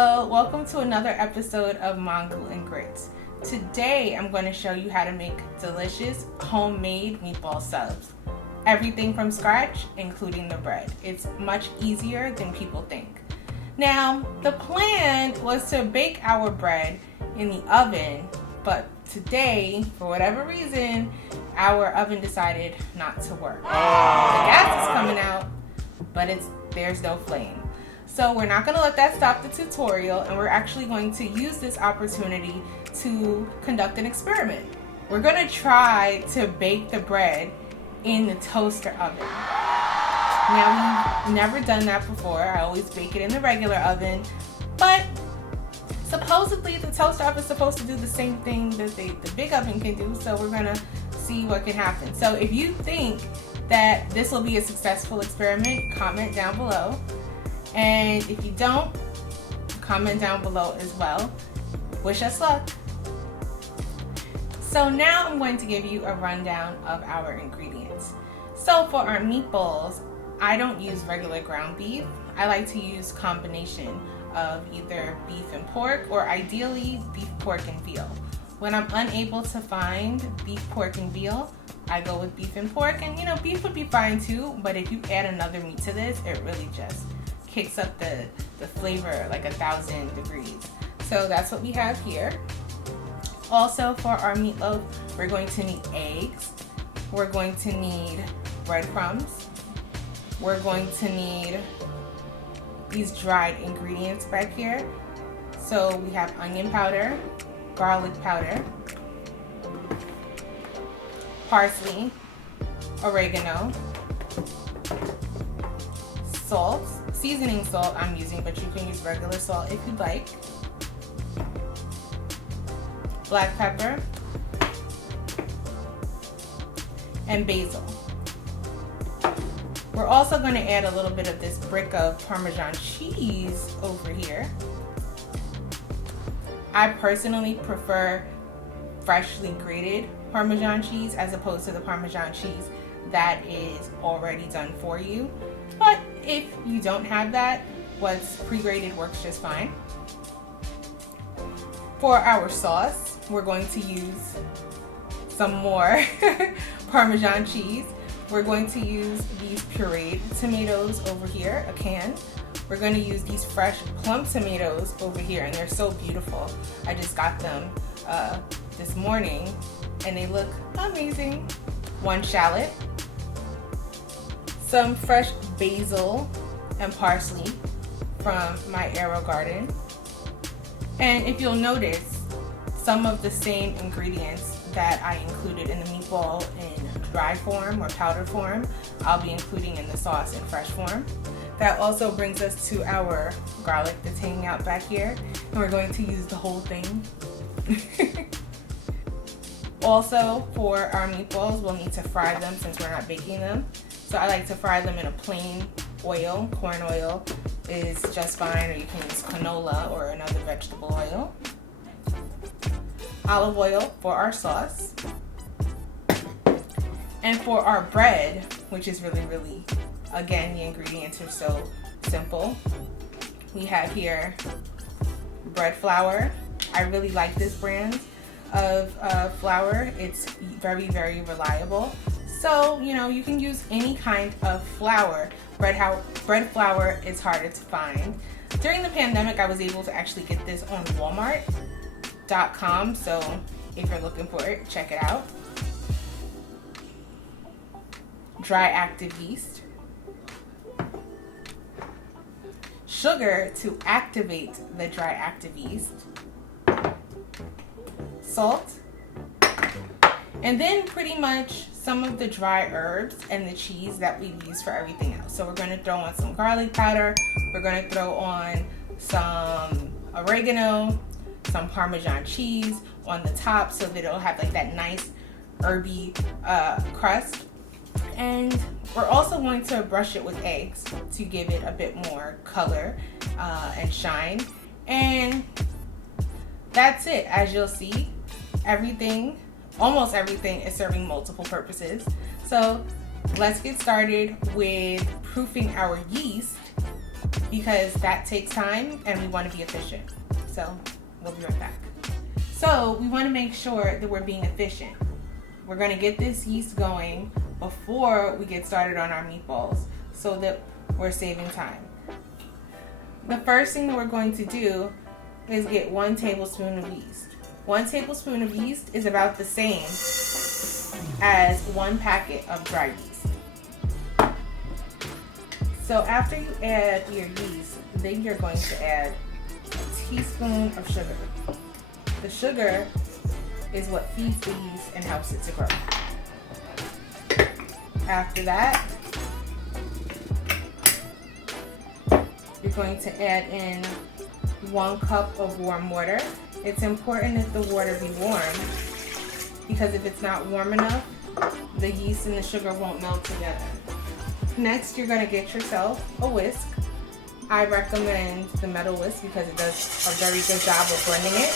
Hello, welcome to another episode of Mango and Grits. Today I'm going to show you how to make delicious homemade meatball subs. Everything from scratch, including the bread. It's much easier than people think. Now, the plan was to bake our bread in the oven, but today, for whatever reason, our oven decided not to work. The gas is coming out, but there's no flame. So we're not going to let that stop the tutorial, and we're actually going to use this opportunity to conduct an experiment. We're going to try to bake the bread in the toaster oven. Now, we've never done that before. I always bake it in the regular oven, but supposedly the toaster oven is supposed to do the same thing that the big oven can do, so we're going to see what can happen. So if you think that this will be a successful experiment, comment down below. And if you don't, comment down below as well. Wish us luck. So now I'm going to give you a rundown of our ingredients. So for our meatballs, I don't use regular ground beef. I like to use combination of either beef and pork, or ideally beef, pork, and veal. When I'm unable to find beef, pork, and veal, I go with beef and pork. And beef would be fine too, but if you add another meat to this, it really just kicks up the flavor like 1,000 degrees. So that's what we have here. Also, for our meatloaf, we're going to need eggs. We're going to need breadcrumbs. We're going to need these dried ingredients back here. So we have onion powder, garlic powder, parsley, oregano, salt, seasoning salt I'm using, but you can use regular salt if you'd like, black pepper, and basil. We're also going to add a little bit of this brick of Parmesan cheese over here. I personally prefer freshly grated Parmesan cheese as opposed to the Parmesan cheese that is already done for you. But if you don't have that, what's pre-grated works just fine. For our sauce, we're going to use some more Parmesan cheese. We're going to use these pureed tomatoes over here, a can. We're going to use these fresh plum tomatoes over here, and they're so beautiful. I just got them this morning, and they look amazing. 1 shallot, some fresh basil and parsley from my Arrow garden. And if you'll notice, some of the same ingredients that I included in the meatball in dry form or powder form, I'll be including in the sauce in fresh form. That also brings us to our garlic that's hanging out back here, and we're going to use the whole thing. Also, for our meatballs, we'll need to fry them since we're not baking them. So I like to fry them in a plain oil. Corn oil is just fine, or you can use canola or another vegetable oil. Olive oil for our sauce. And for our bread, which is really, again, the ingredients are so simple. We have here bread flour. I really like this brand of flour. It's very reliable. So, you can use any kind of flour. Bread flour is harder to find. During the pandemic, I was able to actually get this on Walmart.com. So if you're looking for it, check it out. Dry active yeast. Sugar to activate the dry active yeast. Salt. And then pretty much some of the dry herbs and the cheese that we use for everything else. So we're going to throw on some garlic powder. We're going to throw on some oregano, some Parmesan cheese on the top so that it'll have like that nice herby crust. And we're also going to brush it with eggs to give it a bit more color and shine. And that's it. As you'll see, almost everything is serving multiple purposes. So let's get started with proofing our yeast because that takes time and we want to be efficient. So we'll be right back. So we want to make sure that we're being efficient. We're going to get this yeast going before we get started on our meatballs so that we're saving time. The first thing that we're going to do is get 1 tablespoon of yeast. 1 tablespoon of yeast is about the same as 1 packet of dry yeast. So after you add your yeast, then you're going to add a teaspoon of sugar. The sugar is what feeds the yeast and helps it to grow. After that, you're going to add in 1 cup of warm water. It's important that the water be warm because if it's not warm enough, the yeast and the sugar won't melt together. Next, you're going to get yourself a whisk. I recommend the metal whisk because it does a very good job of blending it.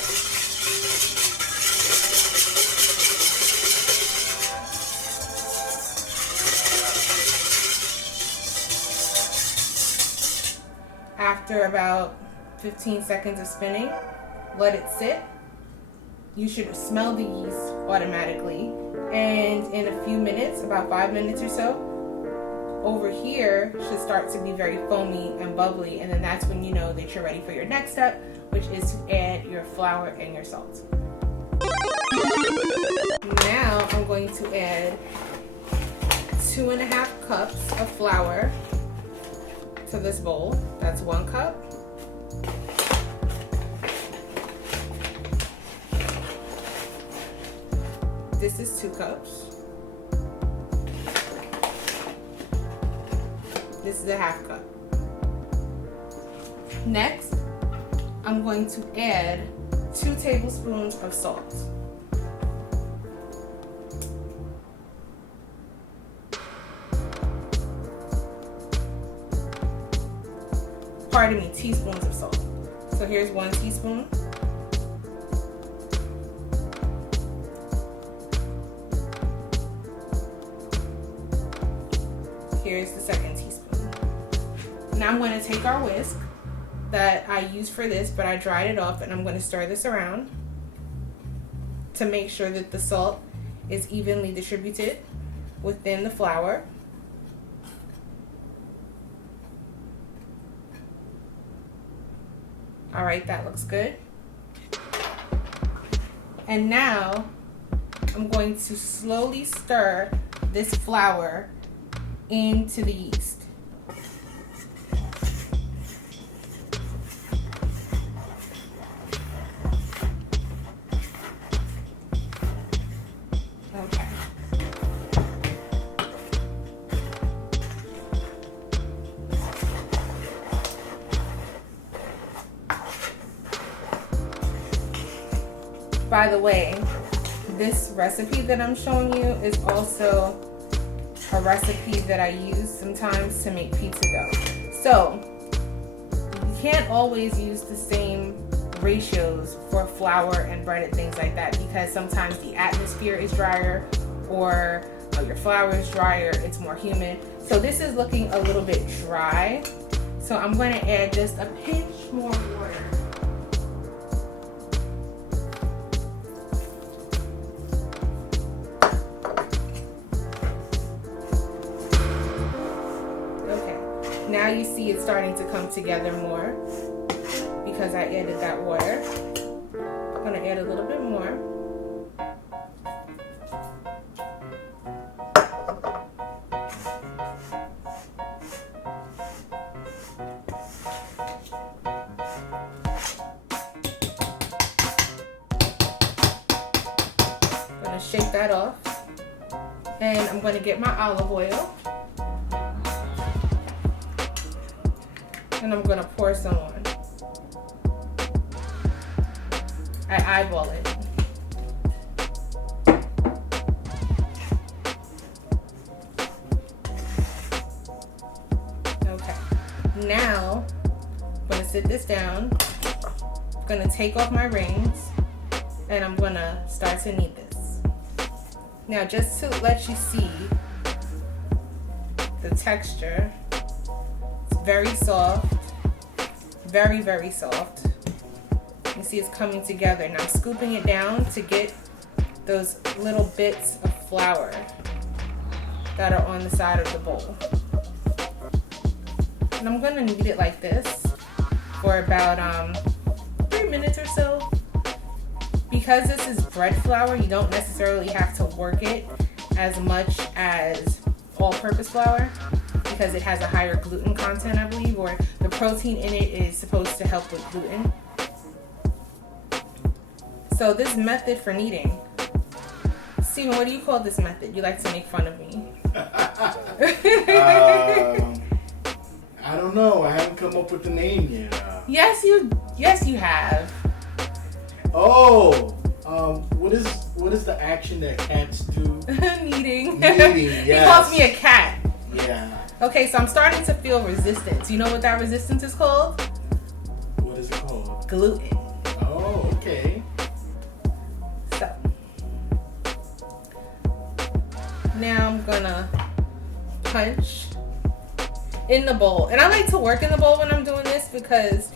After about 15 seconds of spinning, let it sit. You should smell the yeast automatically. And in a few minutes, about 5 minutes or so, over here should start to be very foamy and bubbly. And then that's when you know that you're ready for your next step, which is to add your flour and your salt. Now I'm going to add 2.5 cups of flour to this bowl. That's 1 cup. This is 2 cups. This is a 1/2 cup. Next, I'm going to add 2 tablespoons of salt. Pardon me, teaspoons of salt. So here's 1 teaspoon. Here's the 2nd teaspoon. Now I'm going to take our whisk that I used for this, but I dried it off, and I'm going to stir this around to make sure that the salt is evenly distributed within the flour. All right, that looks good. And now I'm going to slowly stir this flour into the yeast. Okay. By the way, this recipe that I'm showing you is also a recipe that I use sometimes to make pizza dough. So you can't always use the same ratios for flour and bread and things like that because sometimes the atmosphere is drier or your flour is drier, it's more humid. So this is looking a little bit dry. So I'm going to add just a pinch more water. Now you see it's starting to come together more because I added that water. I'm going to add a little bit more. I'm going to shake that off. And I'm going to get my olive oil. And I'm gonna pour some on. I eyeball it. Okay. Now, I'm gonna sit this down. I'm gonna take off my rings and I'm gonna start to knead this. Now, just to let you see the texture, very soft, very, very soft. You can see it's coming together. Now I'm scooping it down to get those little bits of flour that are on the side of the bowl. And I'm gonna knead it like this for about 3 minutes or so. Because this is bread flour, you don't necessarily have to work it as much as all-purpose flour because it has a higher gluten content, I believe, or the protein in it is supposed to help with gluten. So this method for kneading, Steven, what do you call this method? You like to make fun of me. I don't know. I haven't come up with the name yet. Yes, you have. Oh, what is the action that cats do? Kneading. Kneading, yes. He calls me a cat. Yeah. Okay, so I'm starting to feel resistance. You know what that resistance is called? What is it called? Gluten. Oh, okay. So now I'm gonna punch in the bowl. And I like to work in the bowl when I'm doing this because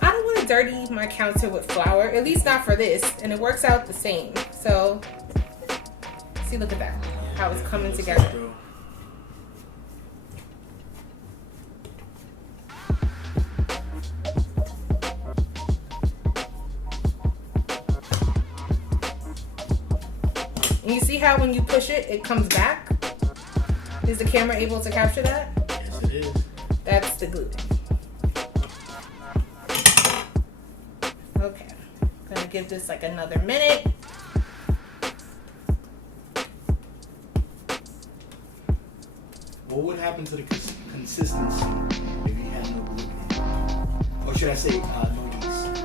I don't want to dirty my counter with flour, at least not for this, and it works out the same. So, see, look at that, how it's coming together. And you see how when you push it, it comes back? Is the camera able to capture that? Yes, it is. That's the gluten. Okay, I'm gonna give this like another minute. What would happen to the consistency if you had no gluten? Or should I say no yeast?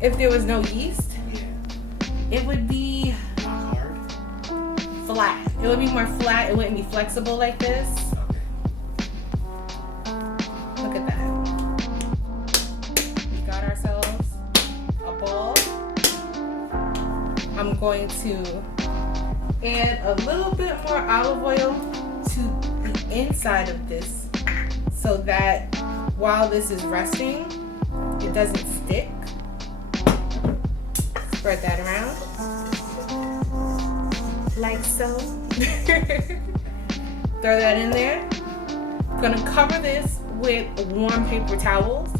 If there was no yeast, Yeah. it would be Hard? flat. It would be more flat. It wouldn't be flexible like this. Okay. Look at that. We got ourselves a ball. I'm going to add a little bit more olive oil to the inside of this so that while this is resting, it doesn't stick. Spread that around. Like so. Throw that in there. I'm gonna cover this with warm paper towels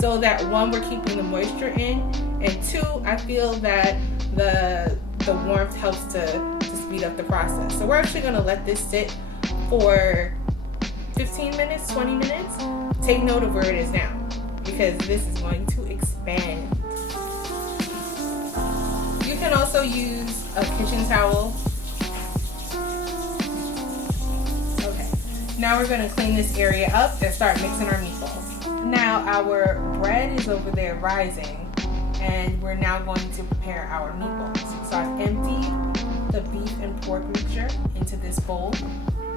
so that one, we're keeping the moisture in, and two, I feel that the warmth helps to speed up the process. So we're actually gonna let this sit for 15 minutes, 20 minutes. Take note of where it is now because this is going to expand. You can also use a kitchen towel. Okay, now we're gonna clean this area up and start mixing our meatballs. Now our bread is over there rising and we're now going to prepare our meatballs. So I've emptied the beef and pork mixture into this bowl.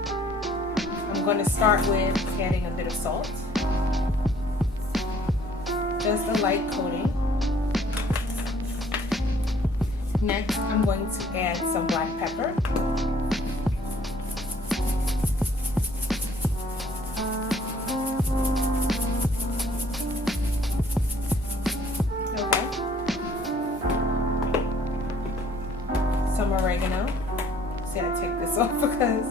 I'm going to start with adding a bit of salt, just a light coating. Next, I'm going to add some black pepper. Okay. Some oregano. See, I take this off because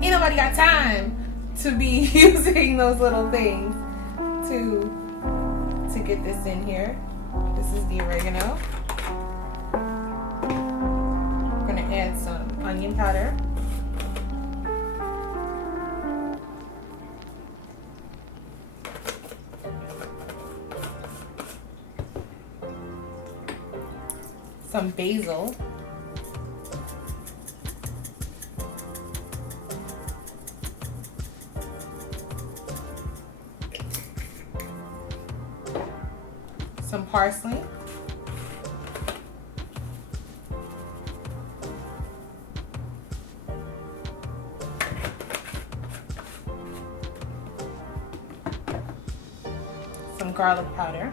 ain't nobody got time to be using those little things to get this in here. This is the oregano. I'm gonna add some onion powder. Some basil. Some parsley. Some garlic powder.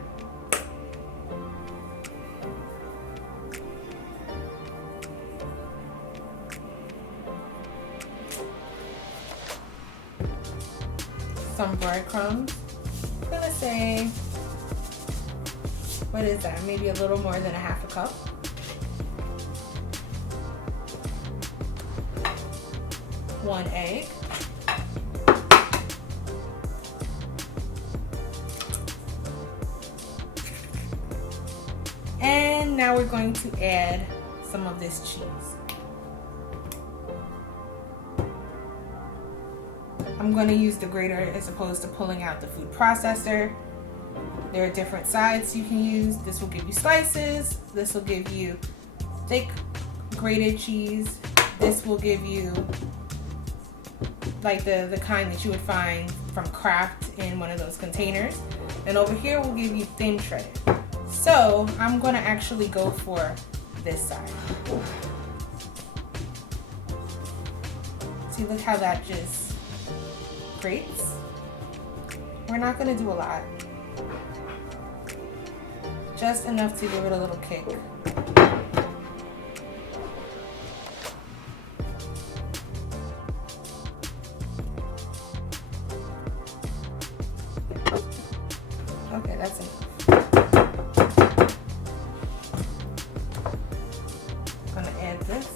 Some breadcrumbs. I'm gonna say, what is that? Maybe a little more than a half a cup. One egg. And now we're going to add some of this cheese. I'm going to use the grater as opposed to pulling out the food processor. There are different sides you can use. This will give you slices. This will give you thick grated cheese. This will give you like the kind that you would find from Kraft in one of those containers. And over here will give you thin shredded. So I'm going to actually go for this side. See, look how that just grates. We're not going to do a lot. Just enough to give it a little kick. Okay, that's enough. I'm gonna add this.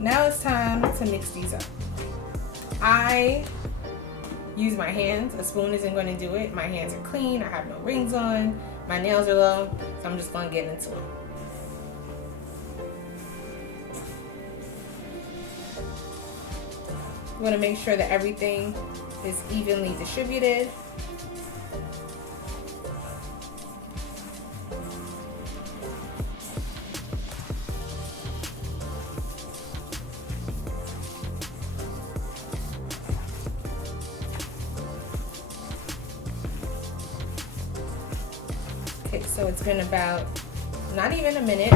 Now it's time to mix these up. I use my hands. A spoon isn't going to do it. My hands are clean. I have no rings on. My nails are low, so I'm just going to get into it. You want to make sure that everything is evenly distributed. Okay, so it's been about not even a minute.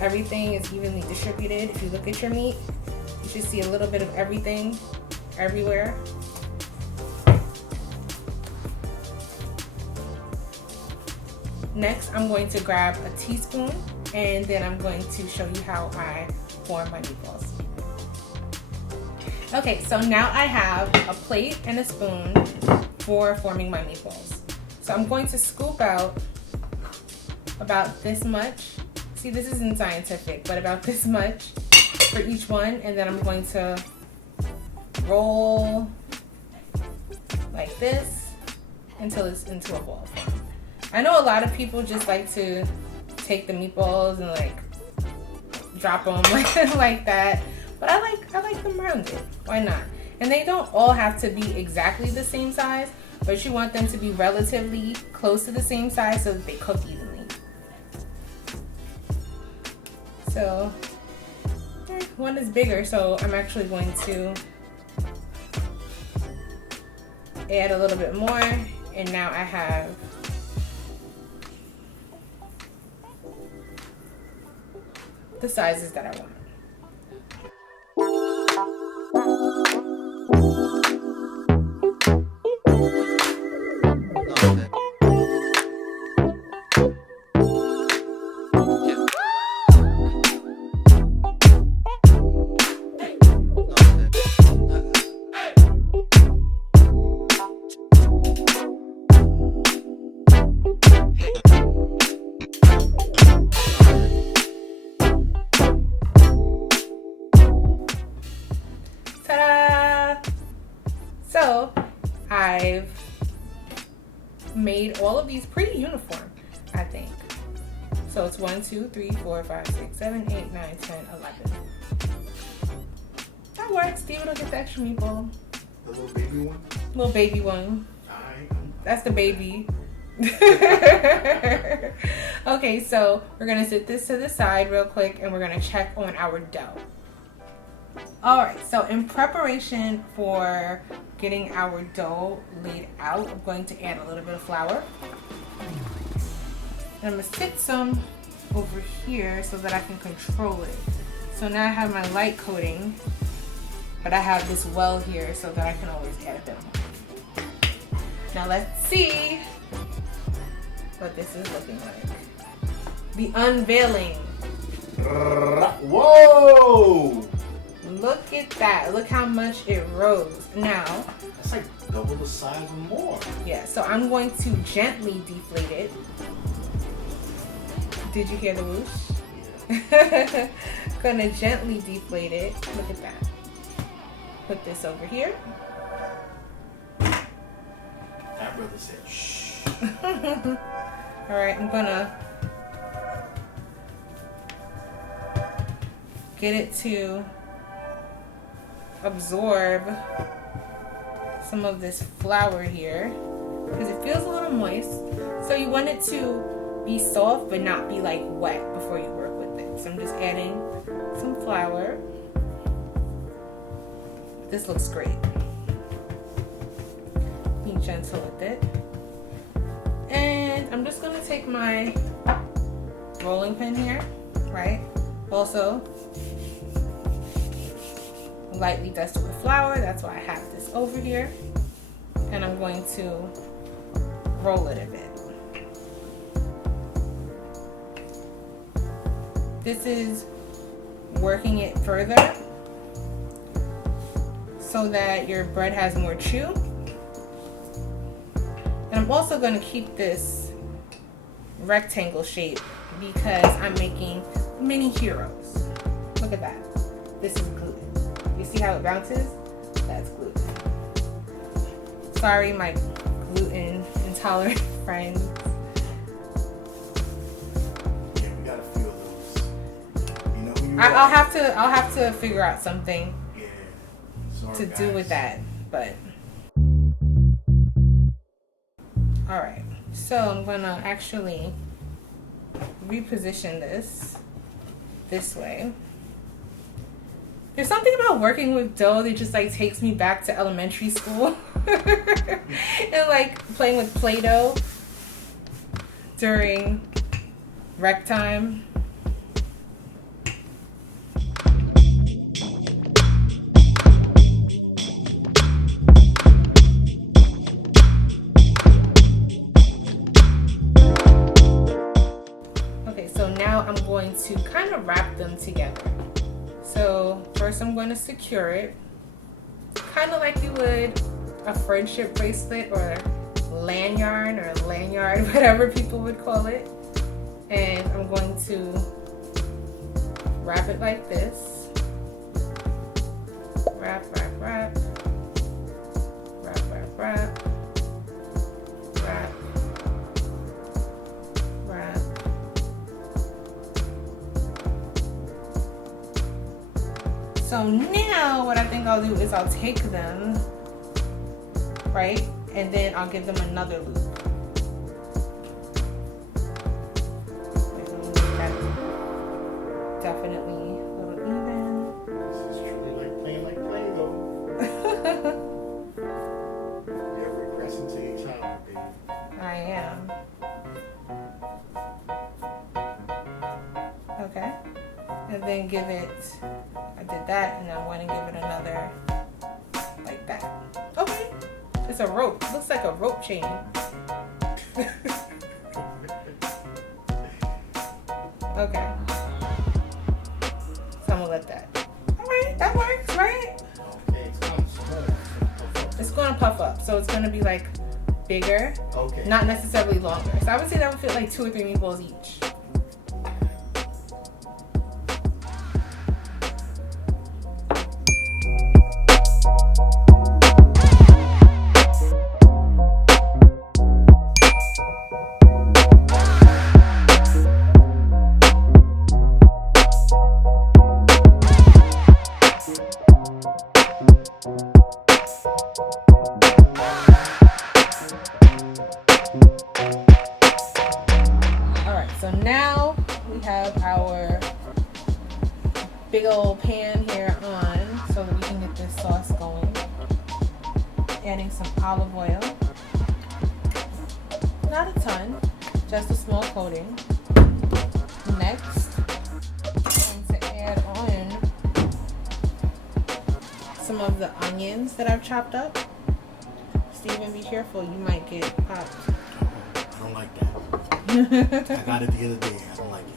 Everything is evenly distributed. If you look at your meat, you should see a little bit of everything everywhere. Next, I'm going to grab a teaspoon and then I'm going to show you how I form my meatballs. Okay, so now I have a plate and a spoon for forming my meatballs. So I'm going to scoop out about this much. See, this isn't scientific, but about this much for each one, and then I'm going to roll like this until it's into a ball form. I know a lot of people just like to take the meatballs and like drop them like that, but I like them rounded. Why not? And they don't all have to be exactly the same size, but you want them to be relatively close to the same size so that they cook evenly. So one is bigger, so I'm actually going to add a little bit more, and now I have the sizes that I want. So I've made all of these pretty uniform, I think. So it's 1, 2, 3, 4, 5, 6, 7, 8, 9, 10, 11. That works. Steven will get the extra meatball. The little baby one? Little baby one. Alright. That's the baby. Okay, so we're gonna set this to the side real quick and we're gonna check on our dough. Alright, so in preparation for getting our dough laid out, I'm going to add a little bit of flour. And I'm gonna stick some over here so that I can control it. So now I have my light coating, but I have this well here so that I can always add a bit more. Now let's see what this is looking like. The unveiling. Whoa! Look Look at that. Look how much it rose. Now, That's like double the size or more. yeah, so I'm going to gently deflate it. Did you hear the whoosh? Yeah. Gonna gently deflate it. Look at that. Put this over here. That brother said, shh. Alright, I'm gonna get it to absorb some of this flour here because it feels a little moist. So you want it to be soft but not be like wet before you work with it. So I'm just adding some flour. This looks great. Be gentle with it. And I'm just gonna take my rolling pin here, right? Also, lightly dust it with flour. That's why I have this over here. And I'm going to roll it a bit. This is working it further so that your bread has more chew. And I'm also going to keep this rectangle shape because I'm making mini heroes. Look at that. This is gluten. You see how it bounces? That's gluten. Sorry, my gluten intolerant friends. Yeah, we gotta feel those. You know who you I'll are. have to figure out something Yeah. Sorry, to do guys. with that, but all right. So I'm gonna actually reposition this way. There's something about working with dough that just like takes me back to elementary school and like playing with Play-Doh during rec time. Okay, so now I'm going to kind of wrap them together. So first I'm going to secure it, kind of like you would a friendship bracelet or lanyard, whatever people would call it. And I'm going to wrap it like this. Wrap, wrap, wrap. Wrap, wrap, wrap. Wrap. Wrap. So now what I think I'll do is I'll take them, right? And then I'll give them another loop. Definitely a little even. This is truly like Play-Doh. You're regressing to your childhood, baby. I am. Okay. And then give it, I did that, and I want to give it another like that. Okay. It's a rope. Looks like a rope chain. Okay. So I'm gonna let that. Alright, that works, right? Okay, it's kind of small. It's gonna puff up, so it's gonna be like bigger, Okay. not necessarily longer. So I would say that would fit like 2 or 3 meatballs each. So now we have our big old pan here on so that we can get this sauce going. Adding some olive oil. Not a ton, just a small coating. Next, I'm going to add on some of the onions that I've chopped up. Steven, be careful, you might get popped. I don't like that. I got it the other day. I don't like it.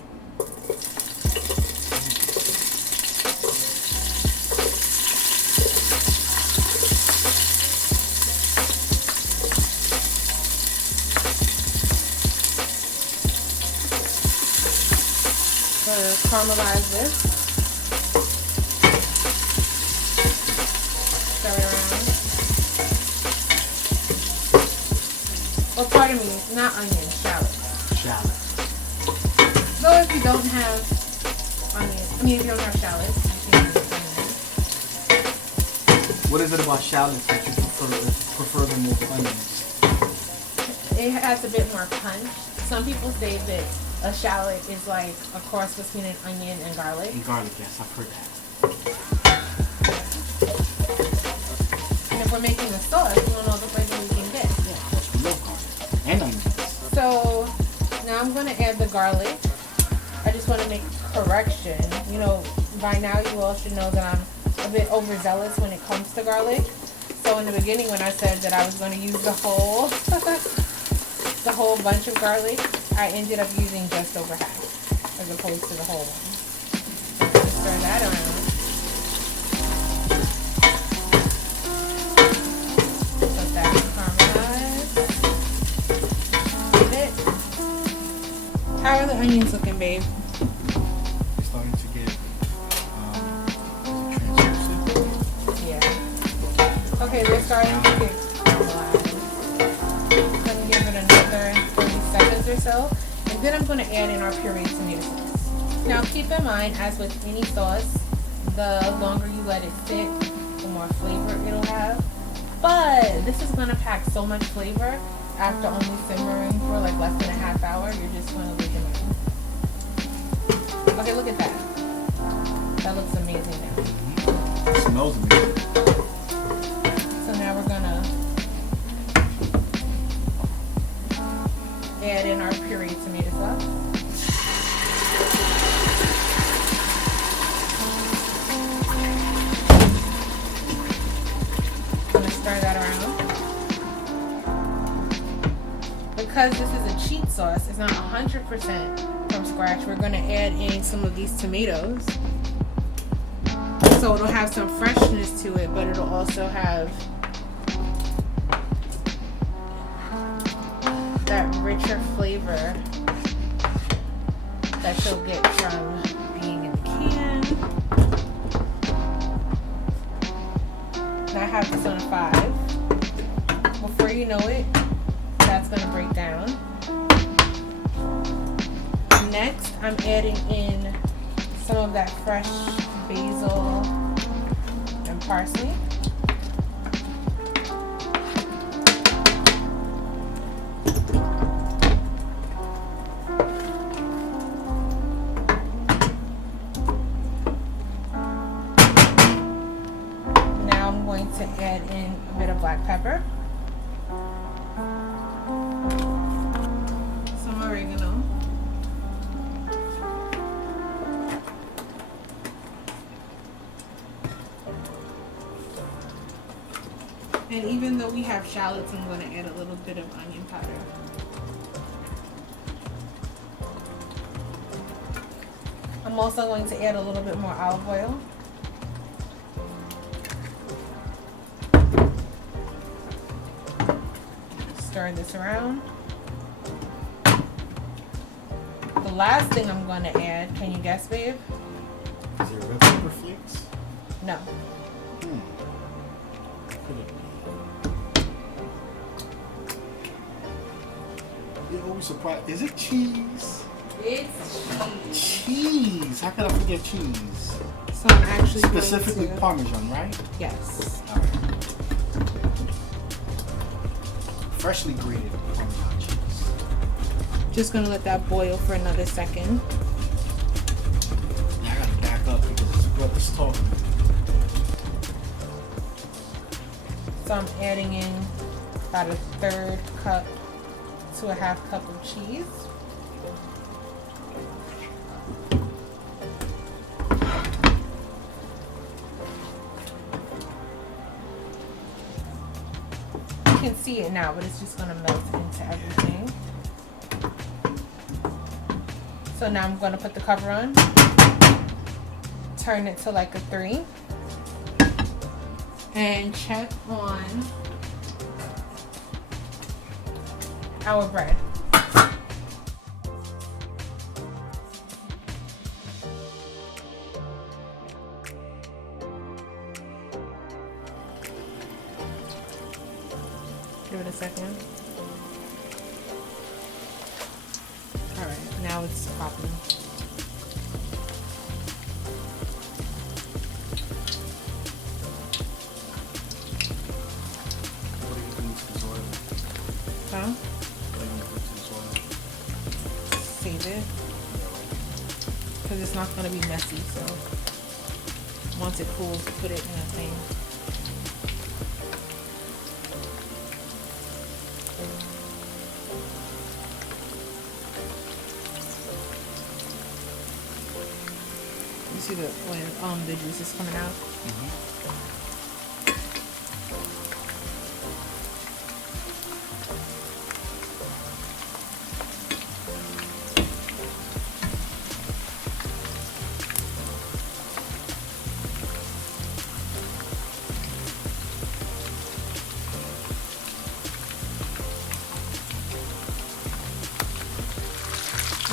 caramelize this. Stir it around. Well, pardon me, not onion, shallots. Shallots. So if you don't have onion, if you don't have shallots, you can use onion. What is it about shallots that you prefer them over onions? It has a bit more punch. Some people say that a shallot is like a cross between an onion and garlic. And garlic, yes, I've heard that. And if we're making a sauce, we want all the flavor we can get. Yeah, because we love garlic and onions. So now I'm going to add the garlic. I just want to make a correction. You know, by now you all should know that I'm a bit overzealous when it comes to garlic. So in the beginning when I said that I was going to use the whole bunch of garlic, I ended up using just over half as opposed to the whole one. Just stir that around. Let that caramelize. How are the onions looking, babe? It's starting to get translucent. Yeah. Okay, they're starting to get caramelized. Let me give it another 30 seconds or so. And then I'm going to add in our pureed tomato sauce. Now keep in mind, as with any sauce, the longer you let it sit, the more flavor it'll have. But this is going to pack so much flavor after only simmering for like less than a half hour. You're just going to leave it in. Okay, look at that. That looks amazing now. It smells amazing. So now we're going to add in our pureed tomato sauce. I'm going to stir that around. Because this is a cheat sauce, it's not 100% from scratch, we're going to add in some of these tomatoes. So it'll have some freshness to it, but it'll also have that richer flavor that you'll get from being in the can. And I have this on a 5. Before you know it, that's going to break down. Next, I'm adding in some of that fresh basil and parsley. Now I'm going to add in a bit of black pepper. Some oregano. And even though we have shallots, I'm going to add a little bit of onion powder. I'm also going to add a little bit more olive oil. Stir this around. The last thing I'm going to add, can you guess, babe? Is it red pepper flakes? No. Could it be? You're always surprised. Is it cheese? It's Cheese. How could I forget cheese? So I'm actually Specifically going to, Parmesan, right? yes. All right. Freshly grated Parmesan cheese. Just going to let that boil for another second. Now I gotta back up because this brother's talking. So I'm adding in about a 1/3 cup to a 1/2 cup of cheese. You can see it now, but it's just going to melt into everything. So now I'm going to put the cover on, turn it to like a 3, and check on our bread. Give it a second. Alright, now it's popping. What are you doing to this oil? Huh? What are you gonna put to this oil? Save it. Because it's not going to be messy, so once it cools, put it in a thing. You see the juice is coming out?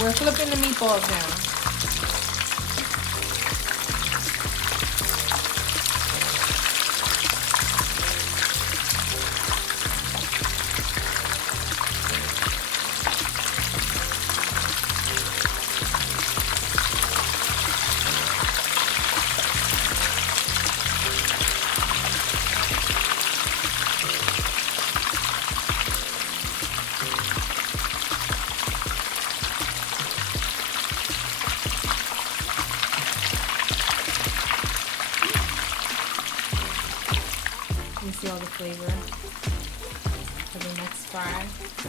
We're flipping the meatballs now. You see all the flavor for the next fry. So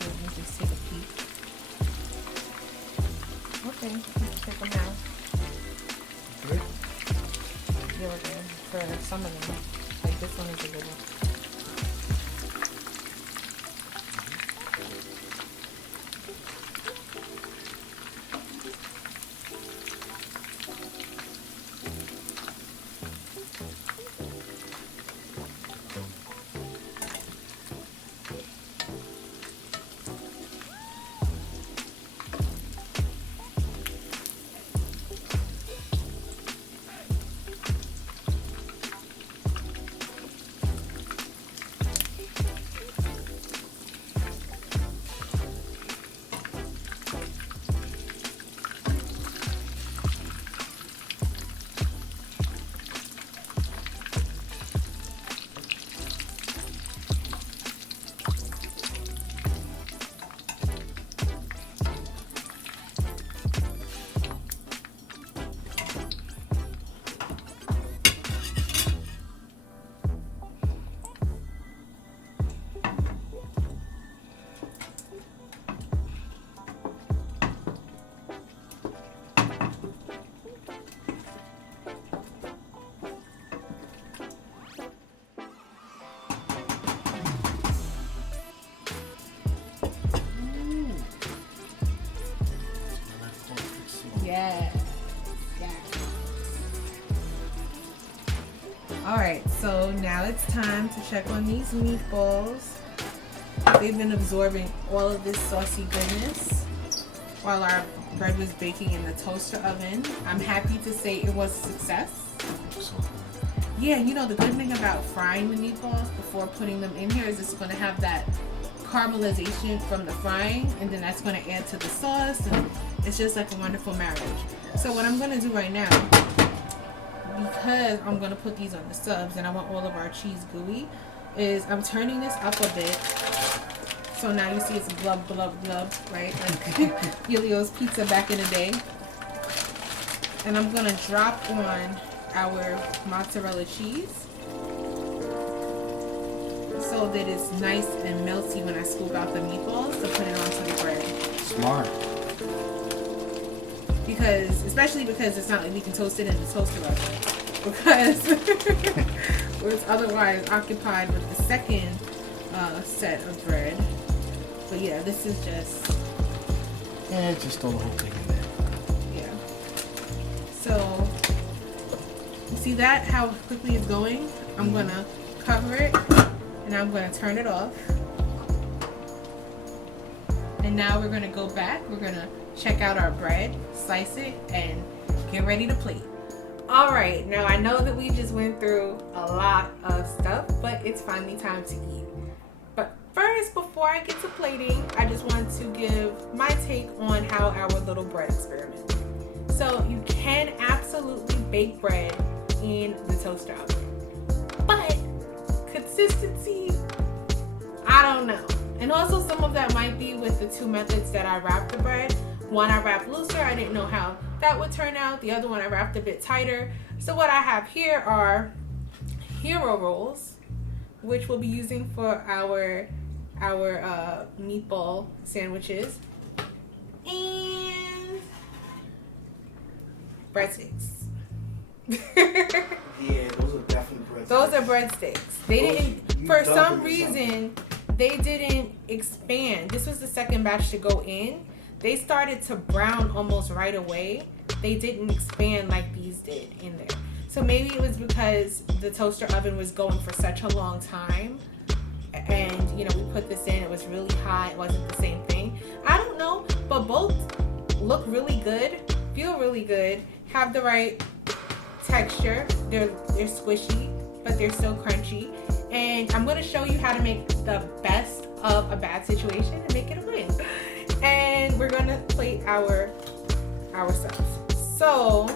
let me just take a peek. Okay, let's check them out. Good? Yeah, we're good for some of them. Like this one is a good one. Yes. Yes. Alright, so now it's time to check on these meatballs. They've been absorbing all of this saucy goodness while our bread was baking in the toaster oven. I'm happy to say it was a success. So good. Yeah, you know the good thing about frying the meatballs before putting them in here is it's going to have that caramelization from the frying, and then that's going to add to the sauce, and it's just like a wonderful marriage. So what I'm going to do right now, because I'm going to put these on the subs and I want all of our cheese gooey, is I'm turning this up a bit. So now you see it's blub, blub, blub, right? Like Elio's pizza back in the day. And I'm going to drop on our mozzarella cheese so that it's nice and melty when I scoop out the meatballs to put it onto the bread. Smart. Because, especially because it's not like we can toast it in the toaster oven. Because it's otherwise occupied with the second set of bread. But yeah, this is just... Yeah, just throw the whole thing in there. Yeah. So, you see that? How quickly it's going? I'm gonna cover it and I'm gonna turn it off. And now we're gonna go back. We're gonna check out our bread, slice it, and get ready to plate. All right, now I know that we just went through a lot of stuff, but it's finally time to eat. But first, before I get to plating, I just want to give my take on how our little bread experiment. So you can absolutely bake bread in the toaster oven, but consistency, I don't know. And also some of that might be with the two methods that I wrap the bread. One I wrapped looser, I didn't know how that would turn out. The other one I wrapped a bit tighter. So what I have here are hero rolls, which we'll be using for our meatball sandwiches, and breadsticks. Yeah, those are definitely breadsticks. Those are breadsticks. They didn't, for some reason, they didn't expand. This was the second batch to go in. They started to brown almost right away. They didn't expand like these did in there. So maybe it was because the toaster oven was going for such a long time. And, you know, we put this in, it was really hot. It wasn't the same thing. I don't know, but both look really good, feel really good, have the right texture. They're squishy, but they're still crunchy. And I'm going to show you how to make the best of a bad situation and make it a win. And we're going to plate our stuff. So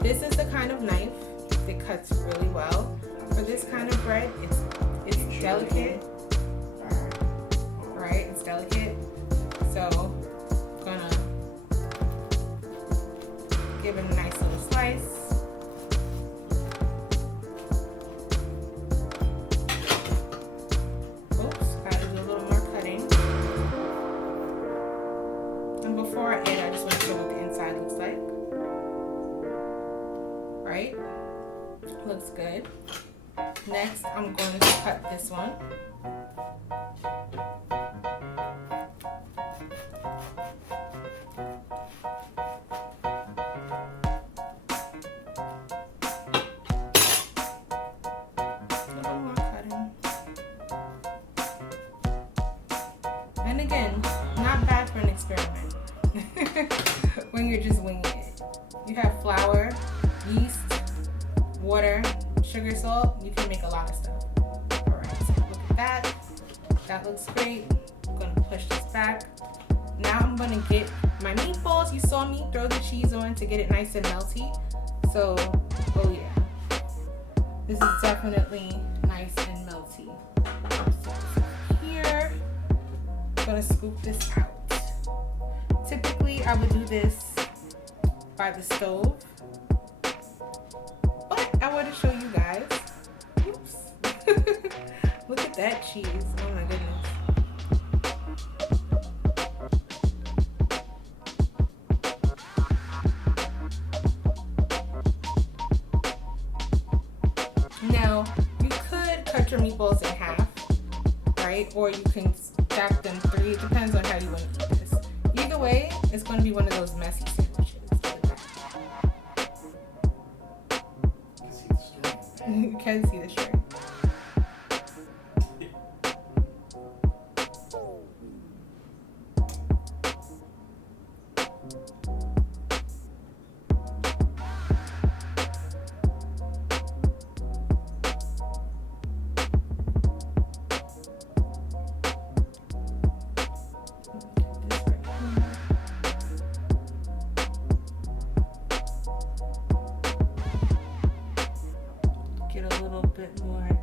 this is the kind of knife that cuts really well. For this kind of bread, it's delicate. Right? It's delicate. So I'm going to give it a nice little slice. Before I end, I just want to show what the inside looks like. Right? Looks good. Next, I'm going to cut this one. A little more cutting. And again, not bad for an experiment. When you're just winging it. You have flour, yeast, water, sugar, salt. You can make a lot of stuff. Alright, so look at that. That looks great. I'm going to push this back. Now I'm going to get my meatballs. You saw me throw the cheese on to get it nice and melty. So, oh yeah. This is definitely nice and melty. So here, I'm going to scoop this out. Typically, I would do this by the stove, but I want to show you guys. Oops. Look at that cheese. Oh my goodness. Now, you could cut your meatballs in half, right? Or you can stack them 3. It depends on how you want to eat this. Either way, it's going to be one of those messy sandwiches. You can see the string.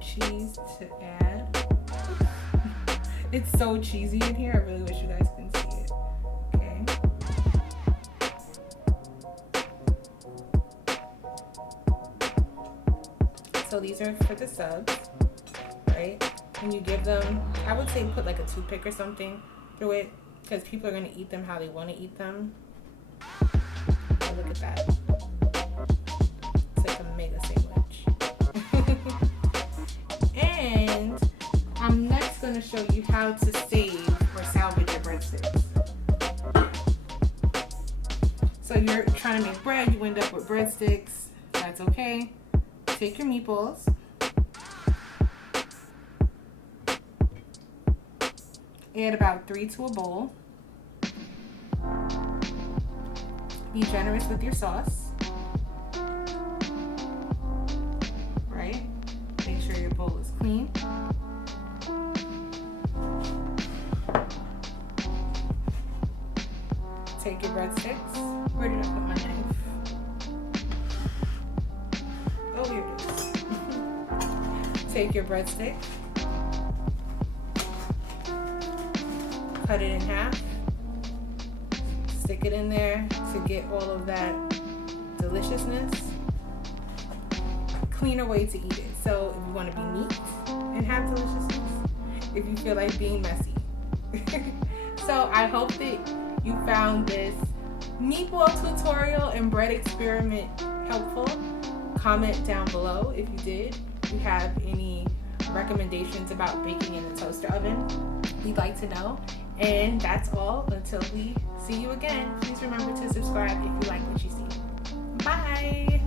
Cheese to add. It's so cheesy in here. I really wish you guys can see it. Okay. So these are for the subs, right? And you give them, I would say put like a toothpick or something through it, because people are going to eat them how they want to eat them. Oh, look at that. It's like a mega sandwich. And I'm next going to show you how to save or salvage your breadsticks. So you're trying to make bread, you end up with breadsticks. That's okay. Take your meatballs, Add about 3 to a bowl. Be generous with your sauce. Right? Make sure your bowl is clean. Take your breadsticks. Where did I put my knife? Oh, here it is. Take your breadstick. Cut it in half. Stick it in there to get all of that deliciousness. Cleaner way to eat it. So if you want to be neat and have deliciousness, if you feel like being messy. So I hope that you found this meatball tutorial and bread experiment helpful. Comment down below if you did. If you have any recommendations about baking in the toaster oven, we'd like to know. And that's all until we see you again. Please remember to subscribe if you like what you see. Bye!